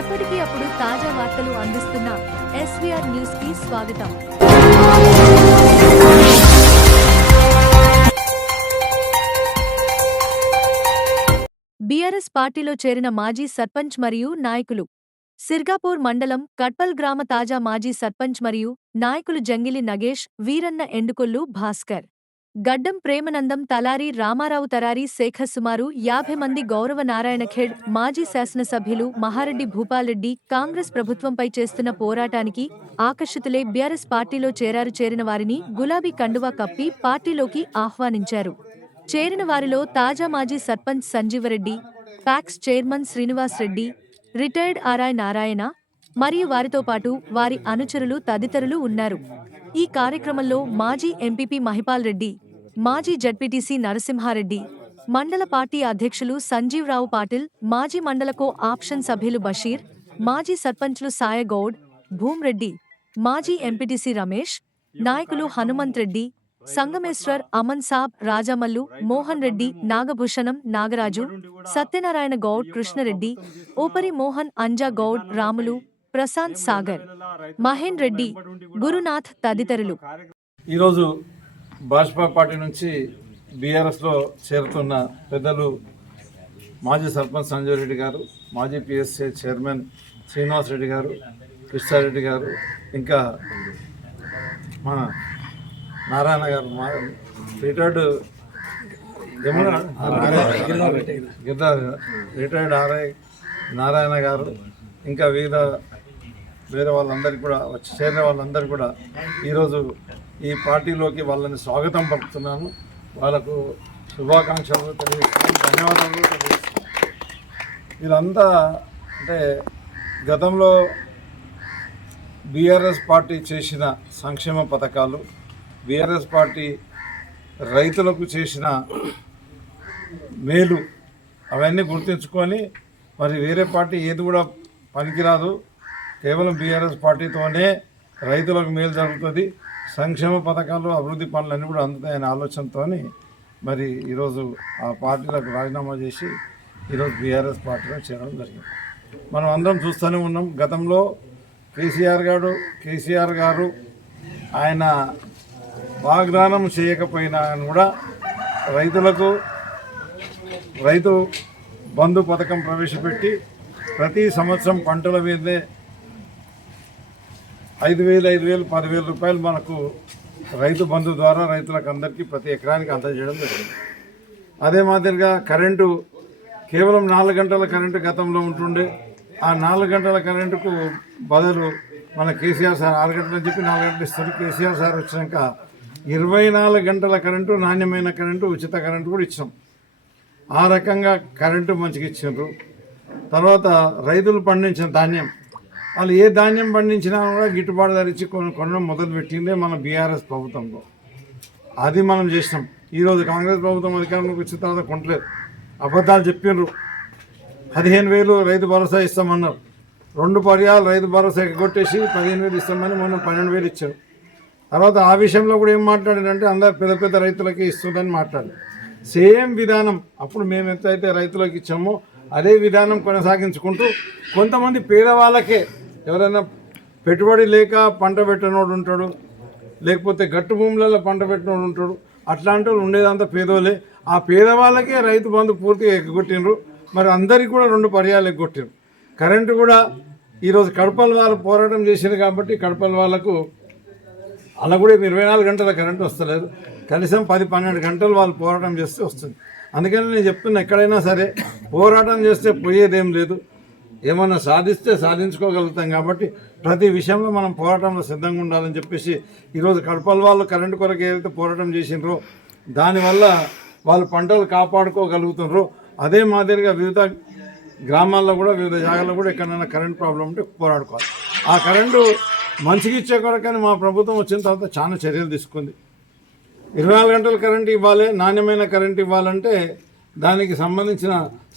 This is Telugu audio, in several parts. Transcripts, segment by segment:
ఎప్పటికీ అప్పుడు తాజా వార్తలు అందిస్తున్న ఎస్వీఆర్ న్యూస్ కి స్వాగతం. బీఆర్ఎస్ పార్టీలో చేరిన మాజీ సర్పంచ్ మరియు నాయకులు. సిర్గాపూర్ మండలం కట్పల్ గ్రామ తాజా మాజీ సర్పంచ్ మరియు నాయకులు జంగిలి నగేష్, వీరన్న ఎండుకొల్లు భాస్కర్, గడ్డం ప్రేమనందం, తలారి రామారావు, తరారి శేఖర్, సుమారు 50 మంది గౌరవ నారాయణఖేడ్ మాజీ శాసనసభ్యులు మహారెడ్డి భూపాల్రెడ్డి కాంగ్రెస్ ప్రభుత్వంపై చేస్తున్న పోరాటానికి ఆకర్షితులై బీఆర్ఎస్ పార్టీలో చేరిన వారిని గులాబీ కండువా కప్పి పార్టీలోకి ఆహ్వానించారు. చేరిన వారిలో తాజా మాజీ sarpanch Sanjeevareddy, PACS chairman Srinivas Reddy, retired RI Narayana మరియు వారితో పాటు వారి అనుచరులు తదితరులు ఉన్నారు. ఈ కార్యక్రమంలో మాజీ ఎంపీపీ మహిపాల్ రెడ్డి, మాజీ జడ్పీటీసీ నరసింహారెడ్డి, మండల పార్టీ అధ్యక్షులు సంజీవరావు పాటిల్, మాజీ మండల కో ఆప్షన్ సభ్యులు బషీర్, మాజీ సర్పంచ్లు సాయగౌడ్, భూమ్రెడ్డి, మాజీ ఎంపీటీసీ రమేష్, నాయకులు హనుమంత్ రెడ్డి, సంగమేశ్వర్, అమన్ సాబ్, రాజమల్లు, మోహన్ రెడ్డి, నాగభూషణం, నాగరాజు, సత్యనారాయణ గౌడ్, కృష్ణరెడ్డి, ఓపరి మోహన్, అంజా గౌడ్, రాములు, ప్రశాంత్ సాగర్, మహేన్ రెడ్డి, గురునాథ్ తదితరులు. ఈరోజు భాజపా పార్టీ నుంచి బీఆర్ఎస్లో చేరుతున్న పెద్దలు మాజీ సర్పంచ్ సంజయ్ రెడ్డి గారు, మాజీ పిఎస్సీ చైర్మన్ శ్రీనివాస్ రెడ్డి గారు, కృష్ణారెడ్డి గారు, ఇంకా మా నారాయణ గారు, మా రిటైర్డ్ రిటైర్డ్ ఆర్ఐ నారాయణ గారు, ఇంకా వేరే వాళ్ళందరికీ కూడా చేరిన వాళ్ళందరికీ కూడా ఈరోజు ఈ పార్టీలోకి వాళ్ళని స్వాగతం పలుకుతున్నాను. వాళ్ళకు శుభాకాంక్షలు తెలియజేస్తున్నాను, ధన్యవాదాలు తెలియజేస్తున్నాను. వీళ్ళంతా అంటే గతంలో బీఆర్ఎస్ పార్టీ చేసిన సంక్షేమ పథకాలు, బీఆర్ఎస్ పార్టీ రైతులకు చేసిన మేలు అవన్నీ గుర్తుంచుకొని మరి వేరే పార్టీ ఏది కూడా పనికిరాదు, కేవలం బీఆర్ఎస్ పార్టీతోనే రైతులకు మేలు జరుగుతుంది, సంక్షేమ పథకాలు అభివృద్ధి పనులన్నీ కూడా అందుతాయనే ఆలోచనతో మరి ఈరోజు ఆ పార్టీలకు రాజీనామా చేసి ఈరోజు బీఆర్ఎస్ పార్టీలో చేరడం జరిగింది. మనం అందరం చూస్తూనే ఉన్నాం. గతంలో కేసీఆర్ గారు ఆయన వాగ్దానం చేయకపోయినా కూడా రైతులకు రైతు బంధు పథకం ప్రవేశపెట్టి ప్రతి సంవత్సరం పంటల మీదే 5,000, 10,000 రూపాయలు మనకు రైతు బంధు ద్వారా రైతులకు అందరికీ ప్రతి ఎకరానికి అందజేయడం జరిగింది. అదే మాదిరిగా కరెంటు కేవలం 4 గంటల కరెంటు గతంలో ఉంటుండే. ఆ 4 గంటల కరెంటుకు బదులు మన కేసీఆర్ సార్ 6 గంటలని చెప్పి 4 గంటలు ఇస్తారు. కేసీఆర్ సార్ వచ్చినాక 24 గంటల కరెంటు, నాణ్యమైన కరెంటు, ఉచిత కరెంటు కూడా ఇచ్చాం. ఆ రకంగా కరెంటు మంచిగా ఇచ్చారు. తర్వాత రైతులు పండించిన ధాన్యం, వాళ్ళు ఏ ధాన్యం పండించినా కూడా గిట్టుబాటు ధర ఇచ్చి కొనడం మొదలుపెట్టిందే మన బీఆర్ఎస్ ప్రభుత్వంలో. అది మనం చేసినాం. ఈరోజు కాంగ్రెస్ ప్రభుత్వం అధికారంలోకి వచ్చిన తర్వాత కొనలేదు, అబద్ధాలు చెప్పిండ్రు. 15,000 రైతు భరోసా ఇస్తామన్నారు. 2 పర్యాలు రైతు భరోసా ఎగ్గొట్టేసి 15,000 ఇస్తామని మొన్న 12,000 ఇచ్చారు. తర్వాత ఆ విషయంలో కూడా ఏం మాట్లాడారంటే అందరు పెద్ద పెద్ద రైతులకి ఇస్తుందని మాట్లాడారు. సేమ్ విధానం అప్పుడు మేము ఎంతైతే రైతులకు ఇచ్చామో అదే విధానం కొనసాగించుకుంటూ కొంతమంది పేదవాళ్ళకే, ఎవరైనా పెట్టుబడి లేక పంట పెట్టినోడు ఉంటాడు, లేకపోతే గట్టు భూములలో పంట పెట్టినోడు ఉంటాడు, అట్లాంటి వాళ్ళు ఉండేదంతా పేదోళ్ళే. ఆ పేదవాళ్ళకే రైతు బంధు పూర్తిగా ఎగ్గొట్టినరు. మరి అందరికీ కూడా 2 పర్యాలు ఎగ్గొట్టారు. కరెంటు కూడా ఈరోజు కడపల వాళ్ళు పోరాటం చేశారు కాబట్టి కడపల వాళ్ళకు అలా కూడా 24 గంటల కరెంటు వస్తలేదు, కనీసం 10-12 గంటలు వాళ్ళు పోరాటం చేస్తే వస్తుంది. అందుకని నేను చెప్తున్నా, ఎక్కడైనా సరే పోరాటం చేస్తే పోయేదేం లేదు, ఏమన్నా సాధిస్తే సాధించుకోగలుగుతాం. కాబట్టి ప్రతి విషయంలో మనం పోరాటంలో సిద్ధంగా ఉండాలని చెప్పేసి ఈరోజు కడపల వాళ్ళు కరెంటు కొరకు ఏదైతే పోరాటం చేసినారో దానివల్ల వాళ్ళు పంటలు కాపాడుకోగలుగుతున్నారో అదే మాదిరిగా వివిధ గ్రామాల్లో కూడా వివిధ జాగాల్లో కూడా ఎక్కడైనా కరెంట్ ప్రాబ్లం ఉంటే పోరాడుకోవాలి. ఆ కరెంటు మంచిగా ఇచ్చే కొరకని మా ప్రభుత్వం వచ్చిన తర్వాత చాలా చర్యలు తీసుకుంది. 24 గంటల కరెంటు ఇవ్వాలి, నాణ్యమైన కరెంటు ఇవ్వాలంటే దానికి సంబంధించిన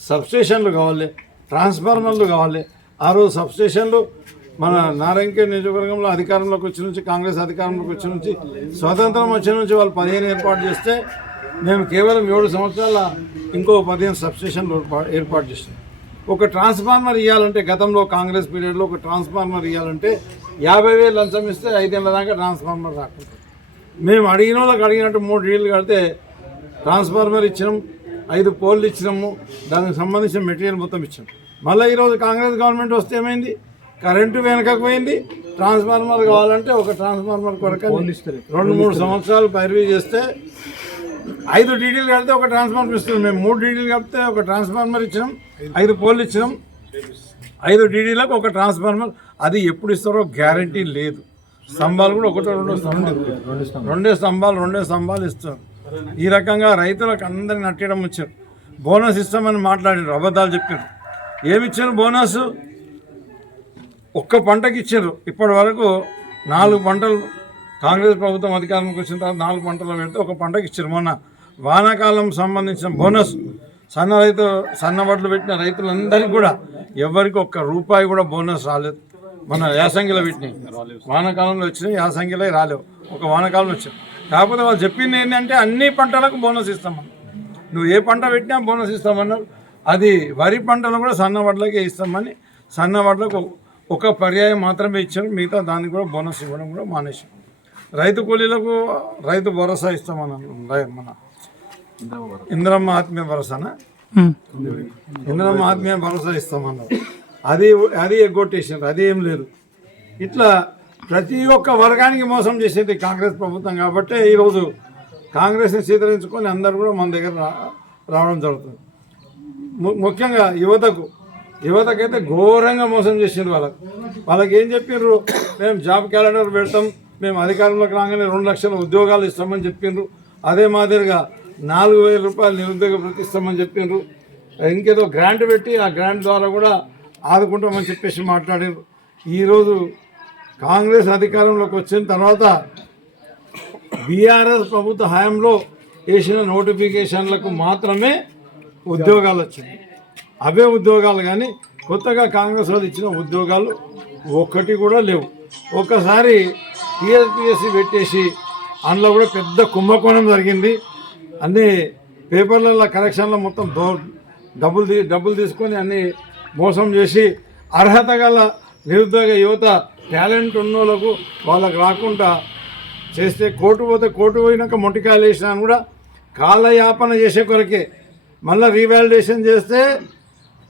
సబ్స్టేషన్లు కావాలి, ట్రాన్స్ఫార్మర్లు కావాలి. ఆ రోజు సబ్స్టేషన్లు మన నారాయణఖేడ్ నియోజకవర్గంలో అధికారంలోకి వచ్చి నుంచి, కాంగ్రెస్ అధికారంలోకి వచ్చి నుంచి, స్వతంత్రం వచ్చిన నుంచి వాళ్ళు 15 ఏర్పాటు చేస్తే మేము కేవలం 7 సంవత్సరాల ఇంకో 15 సబ్స్టేషన్లు ఏర్పాటు చేసినాం. ఒక ట్రాన్స్ఫార్మర్ ఇవ్వాలంటే గతంలో కాంగ్రెస్ పీరియడ్లో ఒక ట్రాన్స్ఫార్మర్ ఇవ్వాలంటే 50,000 లంచం ఇస్తే 5 ఏళ్ళ దాకా ట్రాన్స్ఫార్మర్ రాకుండా మేము అడిగిన వాళ్ళకి అడిగినట్టు 3 ఇళ్ళు కడితే ట్రాన్స్ఫార్మర్ ఇచ్చినాం, 5 పోల్లు ఇచ్చినాము, దానికి సంబంధించిన మెటీరియల్ మొత్తం ఇచ్చాం. మళ్ళీ ఈరోజు కాంగ్రెస్ గవర్నమెంట్ వస్తే ఏమైంది, కరెంటు వెనకకు పోయింది. ట్రాన్స్ఫార్మర్ కావాలంటే ఒక ట్రాన్స్ఫార్మర్ కొరకు 2-3 సంవత్సరాలు పైరవీ చేస్తే 5 డీడీలు కడితే ఒక ట్రాన్స్ఫార్మర్ ఇస్తున్నాం. మేము 3 డీడీలు కడితే ఒక ట్రాన్స్ఫార్మర్ ఇచ్చినాం, 5 పోల్లు ఇచ్చినాం. 5 డీడీలకు ఒక ట్రాన్స్ఫార్మర్. అది ఎప్పుడు ఇస్తారో గ్యారంటీ లేదు. స్తంభాలు కూడా 1-2 స్తంభాలు ఇస్తారు. ఈ రకంగా రైతులకు అందరిని నట్టడం వచ్చారు. బోనస్ ఇస్తామని మాట్లాడారు, అబద్ధాలు చెప్పారు. ఏమిచ్చారు బోనస్? ఒక్క పంటకి ఇచ్చారు. ఇప్పటి వరకు 4 పంటలు కాంగ్రెస్ ప్రభుత్వం అధికారంలోకి వచ్చిన తర్వాత 4 పంటలు పెడితే ఒక పంటకి ఇచ్చారు. మొన్న వానాకాలం సంబంధించిన బోనస్ సన్న వడ్లు పెట్టిన రైతులందరికీ కూడా ఎవరికి ₹1 కూడా బోనస్ రాలేదు. మన యాసంగిలో పెట్టినాయి, వానాకాలంలో వచ్చినాయి, యాసంగిలో రాలేవు, ఒక వానాకాలంలో వచ్చాయి. కాకపోతే వాళ్ళు చెప్పింది ఏంటంటే అన్ని పంటలకు బోనస్ ఇస్తామన్నారు. నువ్వు ఏ పంట పెట్టినా బోనస్ ఇస్తామన్నారు. అది వరి పంటలు కూడా సన్న వడ్లకే ఇస్తామని సన్న వడ్లకు ఒక పర్యాయం మాత్రమే ఇచ్చారు. మిగతా దానికి కూడా బోనస్ ఇవ్వడం కూడా మానేశాం. రైతు కూలీలకు రైతు భరోసా ఇస్తామన్నారు. మన ఇంద్రమ్మ ఆత్మీయ భరోసానా, ఇంద్రమ్మ ఆత్మీయ భరోసా ఇస్తామన్నారు. అది ఎగ్గొట్టేసారు. అది ఏం లేదు. ఇట్లా ప్రతి ఒక్క వర్గానికి మోసం చేసేది కాంగ్రెస్ ప్రభుత్వం. కాబట్టి ఈరోజు కాంగ్రెస్ని స్వీకరించుకొని అందరూ కూడా మన దగ్గర రావడం జరుగుతుంది. ముఖ్యంగా యువతకైతే ఘోరంగా మోసం చేసిండ్రు. వాళ్ళకి ఏం చెప్పిర్రు, మేము జాబ్ క్యాలెండర్ పెడతాం, మేము అధికారంలోకి రాగానే 2 లక్షల ఉద్యోగాలు ఇస్తామని చెప్పిండ్రు. అదే మాదిరిగా 4,000 రూపాయలు నిరుద్యోగ భృతి ఇస్తామని చెప్పిండ్రు. ఇంకేదో గ్రాంట్ పెట్టి ఆ గ్రాంట్ ద్వారా కూడా ఆదుకుంటామని చెప్పేసి మాట్లాడారు. ఈరోజు కాంగ్రెస్ అధికారంలోకి వచ్చిన తర్వాత బీఆర్ఎస్ ప్రభుత్వ హయాంలో వేసిన నోటిఫికేషన్లకు మాత్రమే ఉద్యోగాలు వచ్చినాయి. అవే ఉద్యోగాలు కానీ కొత్తగా కాంగ్రెస్ వాళ్ళు ఇచ్చిన ఉద్యోగాలు ఒక్కటి కూడా లేవు. ఒక్కసారి టీఎస్పీఎస్సీ పెట్టేసి అందులో కూడా పెద్ద కుంభకోణం జరిగింది. అన్ని పేపర్లలో కరెక్షన్లో మొత్తం డబ్బులు తీసుకొని అన్ని మోసం చేసి అర్హత గల నిరుద్యోగ యువత టాలెంట్ ఉన్నోళ్ళకు వాళ్ళకు రాకుండా చేస్తే కోర్టు పోయినాక మొంటికాయలు వేసినా కూడా కాలయాపన చేసే కొరకే. మళ్ళీ రీవాలిడేషన్ చేస్తే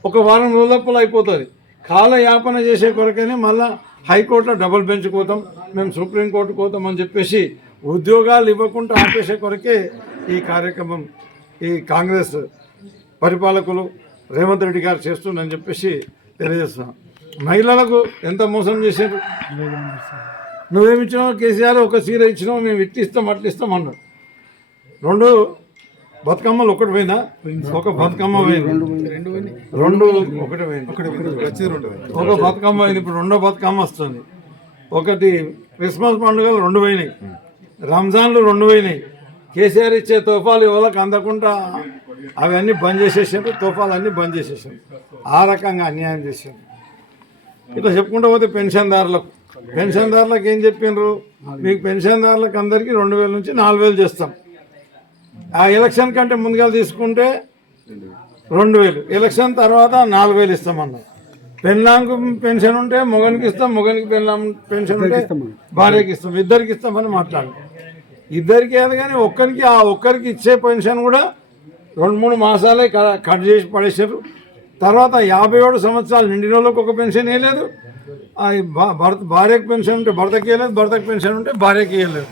ఒక వారం రోజులప్పుడు అయిపోతుంది. కాలయాపన చేసే కొరకనే మళ్ళీ హైకోర్టులో డబుల్ బెంచ్ పోతాం, మేము సుప్రీంకోర్టు పోతాం అని చెప్పేసి ఉద్యోగాలు ఇవ్వకుండా ఆపేసే కొరకే ఈ కార్యక్రమం ఈ కాంగ్రెస్ పరిపాలకులు రేవంత్ రెడ్డి గారు చేస్తుందని చెప్పేసి తెలియజేస్తున్నాం. మహిళలకు ఎంత మోసం చేశారు. నువ్వేమిచ్చినావు కేసీఆర్, ఒక చీర ఇచ్చినావు, మేము ఇట్టిస్తాం అట్లిస్తాం అన్నాడు. 2 బతుకమ్మలు ఒకటి పోయినా, ఒక బతుకమ్మ పోయింది, 2 ఒకటి పోయింది, ఒక బతుకమ్మ పోయింది. ఇప్పుడు 2వ బతుకమ్మ వస్తుంది. ఒకటి క్రిస్మస్ పండుగలు 2 పోయినాయి, రంజాన్లు 2 పోయినాయి. కేసీఆర్ ఇచ్చే తోఫాలు ఎవరికి అందకుండా అవన్నీ బంద్ చేసేసారు, తోఫాలన్నీ బంద్ చేసేసారు. ఆ రకంగా అన్యాయం చేశారు. ఇట్లా చెప్పుకుంటూ పోతే పెన్షన్దారులకు ఏం చెప్పిండ్రు, మీకు పెన్షన్దారులకు అందరికీ 2,000 నుంచి 4,000 చేస్తాం. ఆ ఎలక్షన్ కంటే ముందుగా తీసుకుంటే 2,000, ఎలక్షన్ తర్వాత 4,000 ఇస్తామన్నారు. పెళ్ళాంకు పెన్షన్ ఉంటే మొగనికి ఇస్తాం, మొగనికి పెన్షన్ ఉంటే భార్యకి ఇస్తాం, ఇద్దరికి ఇస్తామని మాట్లాడు. ఇద్దరికి ఏది కానీ ఒక్కరికి ఇచ్చే పెన్షన్ కూడా 2-3 మాసాలే కట్ చేసి పడేసారు. తర్వాత 57 సంవత్సరాలు నిండిన వాళ్ళకి ఒక పెన్షన్ వేయలేదు. భార్యకు పెన్షన్ ఉంటే భర్తకి వేయలేదు, భర్తకు పెన్షన్ ఉంటే భార్యకి వేయలేదు.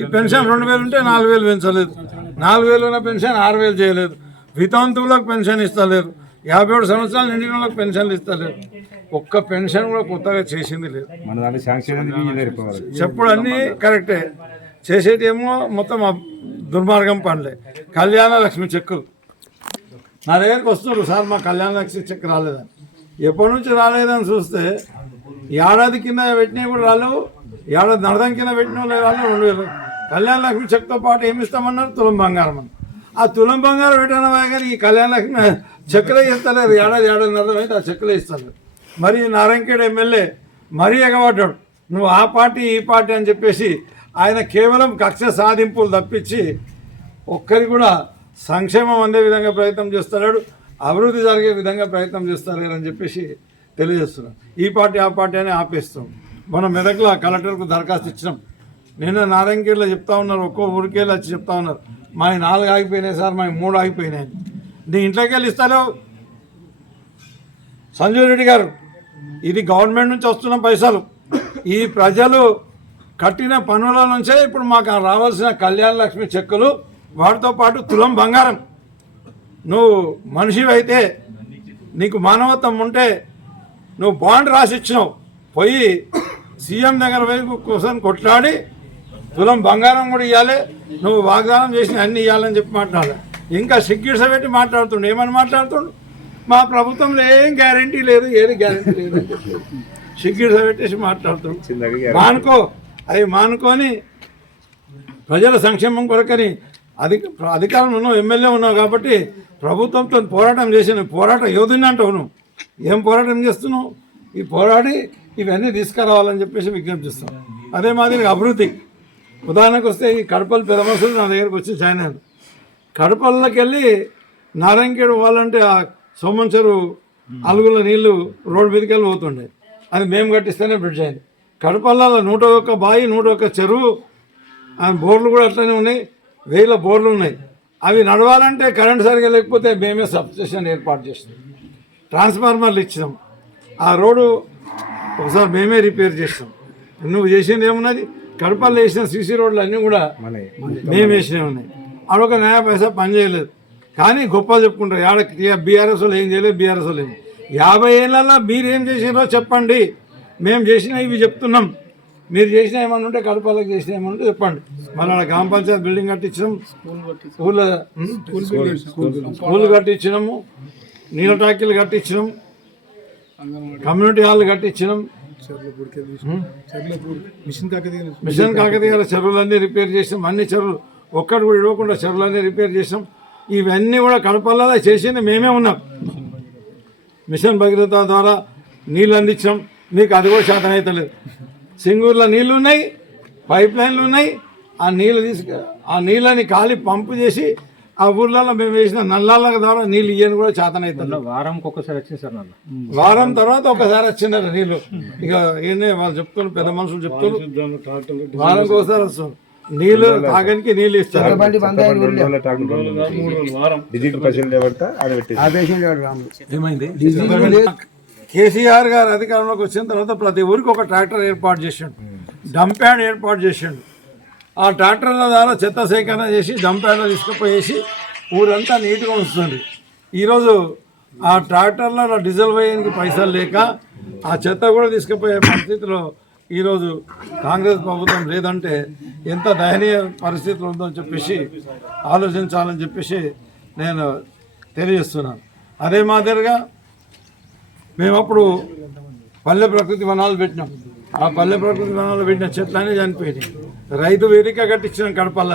ఈ పెన్షన్ 2,000 ఉంటే 4,000 పెంచలేదు, 4,000 ఉన్న పెన్షన్ 6,000 చేయలేదు. వితంతువులకు పెన్షన్ ఇస్తలేరు, 57 సంవత్సరాలు నిండిన వాళ్ళకి పెన్షన్లు ఇస్తలేరు. ఒక్క పెన్షన్ కూడా కొత్తగా చేసింది లేదు. చెప్పుడు అన్నీ కరెక్టే, చేసేది ఏమో మొత్తం దుర్మార్గం పనులే. కళ్యాణ లక్ష్మి చెక్కులు నా దగ్గరికి వస్తున్నారు, సార్ మా కళ్యాణ లక్ష్మి చెక్ రాలేదని. ఎప్పటి నుంచి రాలేదని చూస్తే ఏడాది కింద పెట్టినవి కూడా రాలేవు, ఏడాది నడదం కింద పెట్టిన వాళ్ళు రాలేవు. 2,000 కళ్యాణ లక్ష్మి చెక్తో పాటు ఏమి ఇస్తామన్నారు, తులం బంగారం అని. ఆ తులం బంగారం పెట్టిన కానీ ఈ కళ్యాణ లక్ష్మి చెక్కులే ఇస్తలేరు. ఏడాది నడదం అయితే ఆ చెక్కులే ఇస్తలేరు. మరి నారాయణఖేడ్ ఎమ్మెల్యే మరీ ఎగబడ్డాడు, నువ్వు ఆ పార్టీ ఈ పార్టీ అని చెప్పేసి. ఆయన కేవలం కక్ష సాధింపులు తప్పించి ఒక్కరికి కూడా సంక్షేమం అందే విధంగా ప్రయత్నం చేస్తున్నాడు. అభివృద్ధి జరిగే విధంగా ప్రయత్నం చేస్తారని చెప్పేసి తెలియజేస్తున్నాం. ఈ పార్టీ ఆ పార్టీ అని ఆపేస్తాం. మనం మెదక్లో కలెక్టర్కు దరఖాస్తు ఇచ్చినాం. నిన్న నారాయణఖేడ్లో చెప్తా ఉన్నారు, ఒక్కో ఊరికేళ్ళు వచ్చి చెప్తా ఉన్నారు, మా 4 ఆగిపోయినాయి సార్, మా 3 ఆగిపోయినాయి. నీ ఇంట్లోకి వెళ్ళి ఇస్తారో సంజీవ్ రెడ్డి గారు, ఇది గవర్నమెంట్ నుంచి వస్తున్న పైసలు, ఈ ప్రజలు కట్టిన పన్నుల నుంచే ఇప్పుడు మాకు రావాల్సిన కళ్యాణ లక్ష్మి చెక్కులు, వాటితో పాటు తులం బంగారం. నువ్వు మనిషివి అయితే, నీకు మానవత్వం ఉంటే నువ్వు బాండ్ రాసి ఇచ్చినావు, పోయి సీఎం దగ్గర వైపు కోసం కొట్లాడి తులం బంగారం కూడా ఇవ్వాలి, నువ్వు వాగ్దానం చేసిన అన్ని ఇవ్వాలని చెప్పి మాట్లాడాలి. ఇంకా సిగ్గిడ్స పెట్టి మాట్లాడుతుండు. ఏమని మాట్లాడుతుండు? మా ప్రభుత్వంలో ఏం గ్యారంటీ లేదు, ఏది గ్యారంటీ లేదు అని చెప్పి సిగ్గిడ్స పెట్టేసి మాట్లాడుతుండు. అవి మానుకొని ప్రజల సంక్షేమం కొరకని అధికారంలో ఉన్నావు, ఎమ్మెల్యే ఉన్నావు కాబట్టి ప్రభుత్వంతో పోరాటం చేసిన పోరాట యోధుని అంటావు. నువ్వు ఏం పోరాటం చేస్తున్నావు? ఈ పోరాడి ఇవన్నీ తీసుకురావాలని చెప్పేసి విజ్ఞప్తి చేస్తాం. అదే మాదిరిగా అభివృద్ధి ఉదాహరణకు వస్తే ఈ కడపలు పెద్ద మనుషులు నా దగ్గరకు వచ్చి జాయిన్ అయ్యారు. కడపల్లోకి వెళ్ళి నారాయణఖేడ్ పోవాలంటే ఆ సోమంచెరు అలుగుల నీళ్లు రోడ్డు మీదకి వెళ్ళి పోతుండే, అది మేము కట్టిస్తేనే బ్రిడ్జ్ అయింది. కడపల్లో 101 బావి, 101 చెరువు, బోర్లు కూడా అట్లనే ఉన్నాయి, 1000 బోర్లు ఉన్నాయి. అవి నడవాలంటే కరెంట్ సరిగా లేకపోతే మేమే సబ్స్టేషన్ ఏర్పాటు చేసినాం, ట్రాన్స్ఫార్మర్లు ఇచ్చినాం, ఆ రోడ్డు ఒకసారి మేమే రిపేర్ చేస్తాం. నువ్వు చేసింది ఏమున్నది? కడపల్లో వేసిన సీసీ రోడ్లు అన్నీ కూడా మేము వేసినవి ఉన్నాయి. అదొక న్యాయ పైసా పని చేయలేదు. కానీ గొప్పలు చెప్పుకుంటారు, ఆడ బీఆర్ఎస్ వాళ్ళు ఏం చేయలేదు, బీఆర్ఎస్ వాళ్ళు ఏం. 50 ఏళ్ళల్లో మీరు ఏం చేసినారో చెప్పండి, మేము చేసిన ఇవి చెప్తున్నాం. మీరు చేసిన ఏమన్నా ఉంటే కడపలకు చేసిన ఏమన్నా ఉంటే చెప్పండి. మళ్ళీ గ్రామ పంచాయతీ బిల్డింగ్ కట్టించినాం, స్కూల్ కట్టించినాము, నీళ్ళ టాకీలు కట్టించినాం, కమ్యూనిటీ హాల్ కట్టించినాం, మిషన్ కాకతీయ చెరువులన్నీ రిపేర్ చేసాం. అన్ని చెరువులు ఒక్కటి కూడా ఇవ్వకుండా చెరువులన్నీ రిపేర్ చేసాం. ఇవన్నీ కూడా కడపల్లో చేసింది మేమే ఉన్నాం. మిషన్ భగీరథ ద్వారా నీళ్ళు అందించాం, మీకు అది కూడా శాతం అయితే లేదు. సింగూరులో నీళ్లు ఉన్నాయి, పైప్ లైన్లు ఉన్నాయి, ఆ నీళ్ళని ఖాళీ పంపు చేసి ఆ ఊర్లలో మేము వేసిన నల్లాల ద్వారా నీళ్ళు ఇయ్యని కూడా చేతన అవుతుంది. వారంకి ఒకసారి వచ్చింది సార్, నల్ల వారం తర్వాత ఒకసారి వచ్చినారు నీళ్ళు. ఇక ఏంటంటే వాళ్ళు చెప్తున్నారు, పెద్ద మనుషులు చెప్తున్నారు, వారంకి ఒకసారి వస్తారు నీళ్ళు, తాగడానికి నీళ్ళు ఇస్తారు. ఏమైంది? కేసీఆర్ గారు అధికారంలోకి వచ్చిన తర్వాత ప్రతి ఊరికి ఒక ట్రాక్టర్ ఏర్పాటు చేసిండు, డంప్ యార్డ్ ఏర్పాటు చేసిండు. ఆ ట్రాక్టర్ల ద్వారా చెత్త సేకరణ చేసి డంప్ యార్డ్లో తీసుకుపోయేసి ఊరంతా నీట్గా ఉంచుతుంది. ఈరోజు ఆ ట్రాక్టర్లలో డీజిల్ వేయడానికి పైసలు లేక ఆ చెత్త కూడా తీసుకుపోయే పరిస్థితిలో ఈరోజు కాంగ్రెస్ ప్రభుత్వం లేదంటే ఎంత దయనీయ పరిస్థితులు ఉందో అని చెప్పేసి ఆలోచించాలని చెప్పేసి నేను తెలియజేస్తున్నాను. అదే మాదిరిగా మేము అప్పుడు పల్లె ప్రకృతి వనాలు పెట్టినాం. ఆ పల్లె ప్రకృతి వనాలు పెట్టిన చెట్లన్నీ చనిపోయినాయి. రైతు వేదిక కట్టించినాం కడపల్ల.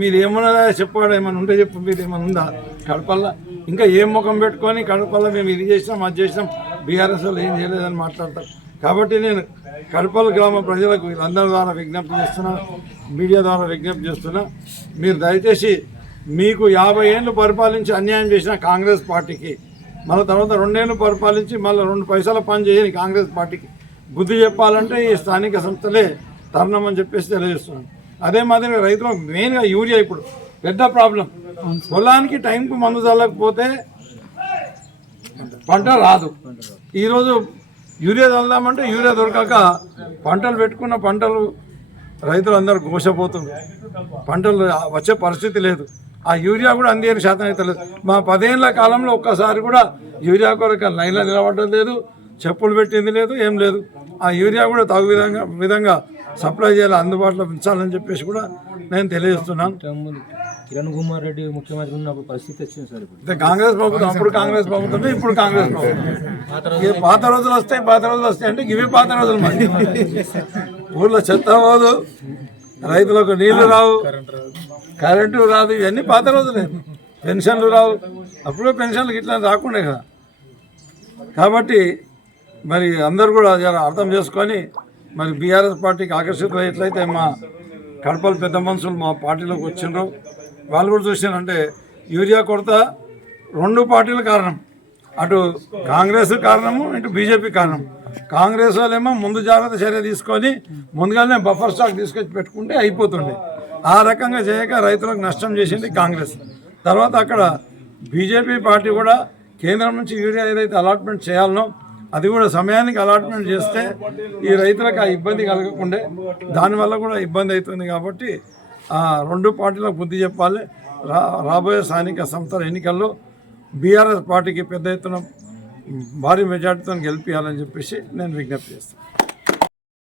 మీరు ఏమన్నా చెప్పాడు, ఏమన్నా ఉంటే చెప్పు, మీరు ఏమైనా ఉందా కడపల్ల? ఇంకా ఏం ముఖం పెట్టుకొని కడపల్ల మేము ఇది చేసినాం అది చేసినాం, బీఆర్ఎస్ వాళ్ళు ఏం చేయలేదని మాట్లాడతారు. కాబట్టి నేను కడపల గ్రామ ప్రజలకు వీళ్ళందరి ద్వారా విజ్ఞప్తి చేస్తున్నా, మీడియా ద్వారా విజ్ఞప్తి చేస్తున్నా, మీరు దయచేసి మీకు 50 ఏళ్ళు పరిపాలించి అన్యాయం చేసిన కాంగ్రెస్ పార్టీకి, మళ్ళీ తర్వాత 2 ఏళ్ళు పరిపాలించి మళ్ళీ 2 పైసల పని చేయని కాంగ్రెస్ పార్టీకి బుద్ధి చెప్పాలంటే ఈ స్థానిక సంస్థలే తరుణం అని చెప్పేసి తెలియజేస్తున్నాను. అదే మాదిరిగా రైతులకు మెయిన్గా యూరియా ఇప్పుడు పెద్ద ప్రాబ్లం. పొలానికి టైంకు మందు చల్లకపోతే పంట రాదు. ఈరోజు యూరియా చల్దామంటే యూరియా దొరకక పంటలు పెట్టుకున్న పంటలు రైతులందరూ ఘోషపోతున్నారు, పంటలు వచ్చే పరిస్థితి లేదు. ఆ యూరియా కూడా అందేరు శాతం అయితే లేదు. మా 10 ఏళ్ల కాలంలో ఒక్కసారి కూడా యూరియా కొరకు లైన్లో నిలబడడం లేదు, చెప్పులు పెట్టింది లేదు, ఏం లేదు. ఆ యూరియా కూడా తగు విధంగా సప్లై చేయాలి, అందుబాటులో ఉంచాలని చెప్పేసి కూడా నేను తెలియజేస్తున్నాను. కిరణ్ కుమార్ రెడ్డి ముఖ్యమంత్రి ఉన్నప్పుడు పరిస్థితి వచ్చింది సార్. ఇప్పుడు కాంగ్రెస్ ప్రభుత్వం, అప్పుడు కాంగ్రెస్ ప్రభుత్వమే, ఇప్పుడు కాంగ్రెస్ ప్రభుత్వం. పాత రోజులు వస్తాయి అంటే ఇవి పాత రోజులు. మరి ఊళ్ళో చెత్త పోదు, రైతులకు నీళ్లు రావు, కరెంటు రాదు, ఇవన్నీ పాత రోజులే. పెన్షన్లు రావు, అప్పుడే పెన్షన్లు ఇట్లా రాకుండే కదా. కాబట్టి మరి అందరూ కూడా అర్థం చేసుకొని మరి బీఆర్ఎస్ పార్టీకి ఆకర్షితులు ఎట్లయితే మా కడపలు పెద్ద మనుషులు మా పార్టీలోకి వచ్చిండ్రో వాళ్ళు కూడా చూసారంటే యూరియా కొరత రెండు పార్టీల కారణం. అటు కాంగ్రెస్ కారణము, ఇటు బీజేపీ కారణం. కాంగ్రెస్ వాళ్ళేమో ముందు జాగ్రత్త చర్య తీసుకొని ముందుగానే బఫర్ స్టాక్ తీసుకొచ్చి పెట్టుకుంటే అయిపోతుండే. ఆ రకంగా చేయక రైతులకు నష్టం చేసింది కాంగ్రెస్. తర్వాత అక్కడ బీజేపీ పార్టీ కూడా కేంద్రం నుంచి యూరియా ఏదైతే అలాట్మెంట్ చేయాలనో అది కూడా సమయానికి అలాట్మెంట్ చేస్తే ఈ రైతులకు ఆ ఇబ్బంది కలగకుండే. దానివల్ల కూడా ఇబ్బంది అవుతుంది. కాబట్టి ఆ రెండు పార్టీలకు బుద్ధి చెప్పాలి. రాబోయే స్థానిక సంస్థల ఎన్నికల్లో బీఆర్ఎస్ పార్టీకి పెద్ద ఎత్తున భారీ మెజార్టీతో గెలిపించాలని చెప్పేసి నేను విజ్ఞప్తి చేస్తాను.